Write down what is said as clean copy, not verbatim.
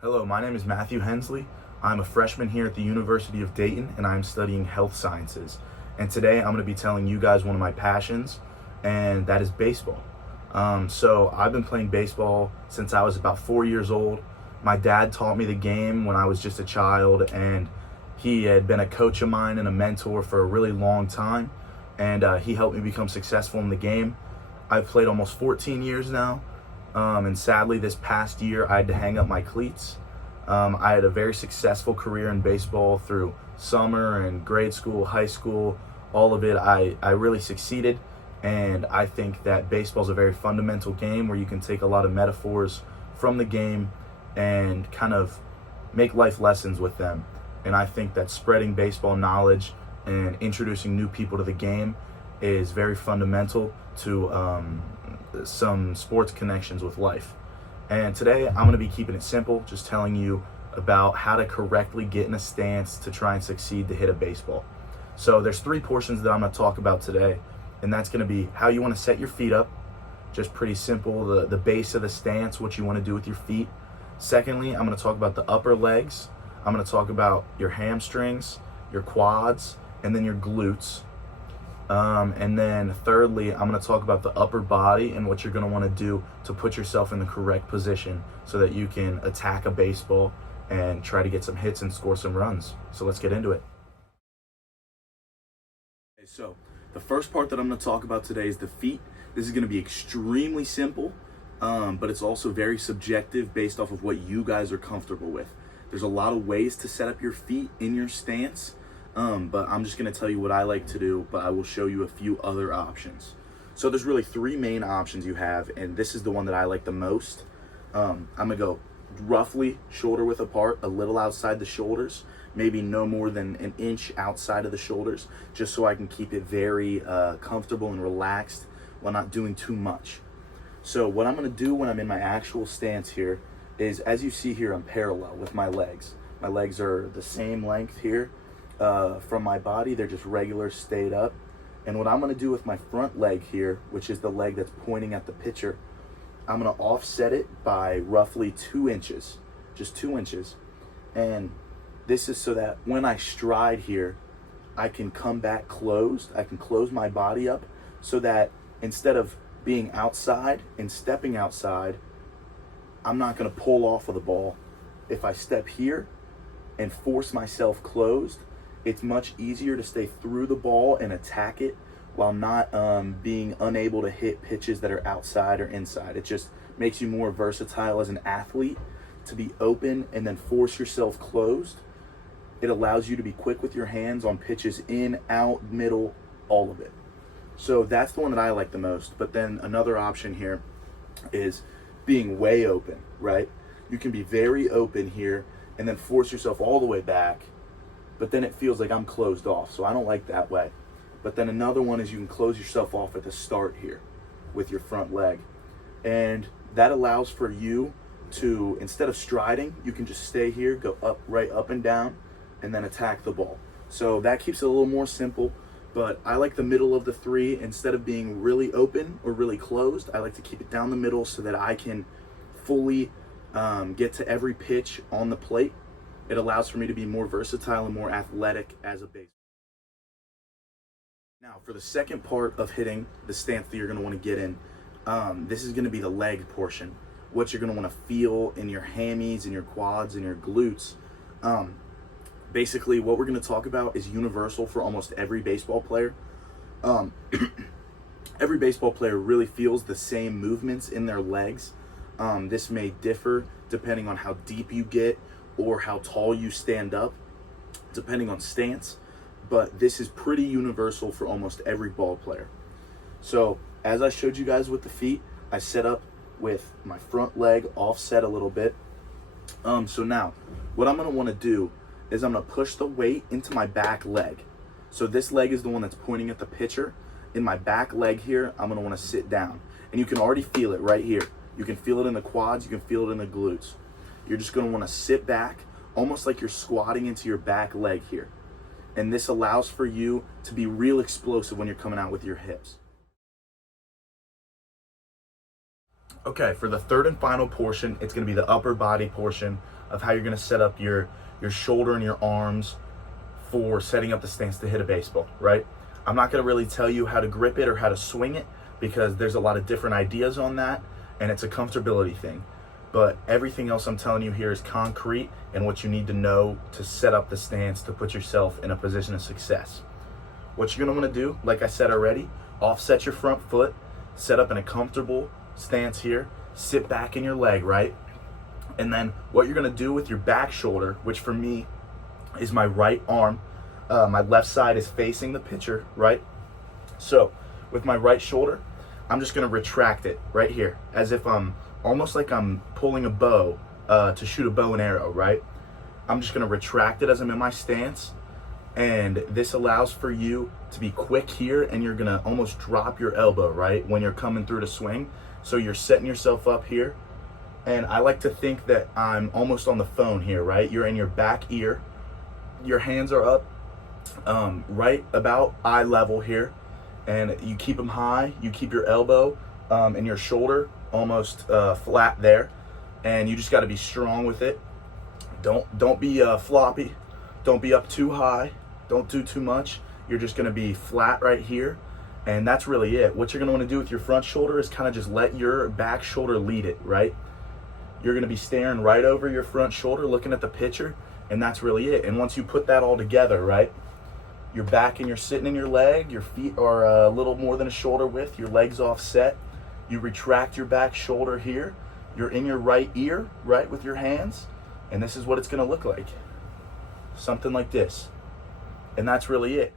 Hello, my name is Matthew Hensley. I'm a freshman here at the University of Dayton and I'm studying health sciences. And today I'm going to be telling you guys one of my passions, and that is baseball. So I've been playing baseball since I was about 4 years old. My dad taught me the game when I was just a child, and he had been a coach of mine and a mentor for a really long time. And he helped me become successful in the game. I've played almost 14 years now. And sadly, this past year, I had to hang up my cleats. I had a very successful career in baseball through summer and grade school, high school, all of it. I really succeeded. And I think that baseball is a very fundamental game where you can take a lot of metaphors from the game and kind of make life lessons with them. And I think that spreading baseball knowledge and introducing new people to the game is very fundamental to some sports connections with life. And today I'm going to be keeping it simple, just telling you about how to correctly get in a stance to try and succeed to hit a baseball. So there's three portions that I'm going to talk about today, and that's going to be how you want to set your feet up, just pretty simple, the base of the stance, what you want to do with your feet. Secondly, I'm going to talk about the upper legs. I'm going to talk about your hamstrings, your quads, and then your glutes. And then thirdly, I'm going to talk about the upper body and what you're going to want to do to put yourself in the correct position so that you can attack a baseball and try to get some hits and score some runs. So let's get into it. Okay, so the first part that I'm going to talk about today is the feet. This is going to be extremely simple, but it's also very subjective based off of what you guys are comfortable with. There's a lot of ways to set up your feet in your stance. But I'm just going to tell you what I like to do, but I will show you a few other options. So there's really three main options you have, and this is the one that I like the most. I'm going to go roughly shoulder width apart, a little outside the shoulders, maybe no more than an inch outside of the shoulders, just so I can keep it very comfortable and relaxed while not doing too much. So what I'm going to do when I'm in my actual stance here is, as you see here, I'm parallel with my legs. My legs are the same length here. From my body, they're just regular stayed up. And what I'm going to do with my front leg here, which is the leg that's pointing at the pitcher, I'm going to offset it by roughly 2 inches, just 2 inches. And this is so that when I stride here, I can come back closed. I can close my body up so that instead of being outside and stepping outside, I'm not going to pull off of the ball. If I step here and force myself closed, it's much easier to stay through the ball and attack it while not being unable to hit pitches that are outside or inside. It just makes you more versatile as an athlete to be open and then force yourself closed. It allows you to be quick with your hands on pitches in, out, middle, all of it. So that's the one that I like the most. But then another option here is being way open, right? You can be very open here and then force yourself all the way back, but then it feels like I'm closed off, so I don't like that way. But then another one is you can close yourself off at the start here with your front leg. And that allows for you to, instead of striding, you can just stay here, go up, right up and down, and then attack the ball. So that keeps it a little more simple, but I like the middle of the three. Instead of being really open or really closed, I like to keep it down the middle so that I can fully get to every pitch on the plate. It allows for me to be more versatile and more athletic as a base. Now, for the second part of hitting the stance that you're going to want to get in, this is going to be the leg portion. What you're going to want to feel in your hammies and your quads and your glutes. Basically, what we're going to talk about is universal for almost every baseball player. Every baseball player really feels the same movements in their legs. This may differ depending on how deep you get or how tall you stand up, depending on stance, but this is pretty universal for almost every ball player. So as I showed you guys with the feet, I set up with my front leg offset a little bit. So now what I'm going to want to do is I'm going to push the weight into my back leg. So this leg is the one that's pointing at the pitcher. In my back leg here, I'm going to want to sit down, and you can already feel it right here. You can feel it in the quads, you can feel it in the glutes. You're just going to want to sit back, almost like you're squatting into your back leg here. And this allows for you to be real explosive when you're coming out with your hips. Okay, for the third and final portion, it's going to be the upper body portion. of how you're gonna set up your shoulder and your arms for setting up the stance to hit a baseball, right? I'm not gonna really tell you how to grip it or how to swing it because there's a lot of different ideas on that and it's a comfortability thing. But everything else I'm telling you here is concrete and what you need to know to set up the stance to put yourself in a position of success. What you're gonna wanna do, like I said already, offset your front foot, set up in a comfortable stance here, sit back in your leg, right? And then what you're gonna do with your back shoulder, which for me is my right arm, my left side is facing the pitcher, right? So with my right shoulder, I'm just gonna retract it right here, as if I'm almost like I'm pulling a bow to shoot a bow and arrow, right? I'm just gonna retract it as I'm in my stance, and this allows for you to be quick here, and you're gonna almost drop your elbow, right, when you're coming through to swing. So you're setting yourself up here, and I like to think that I'm almost on the phone here, right? You're in your back ear, your hands are up right about eye level here, and you keep them high. You keep your elbow and your shoulder almost flat there, and you just got to be strong with it. Don't be floppy. Don't be up too high. Don't do too much. You're just going to be flat right here, and that's really it. What you're going to want to do with your front shoulder is kind of just let your back shoulder lead it, right? You're going to be staring right over your front shoulder, looking at the pitcher, and that's really it. And once you put that all together, right, you're back and you're sitting in your leg, your feet are a little more than a shoulder width, your legs offset, you retract your back shoulder here, you're in your right ear, right, with your hands, and this is what it's going to look like. Something like this. And that's really it.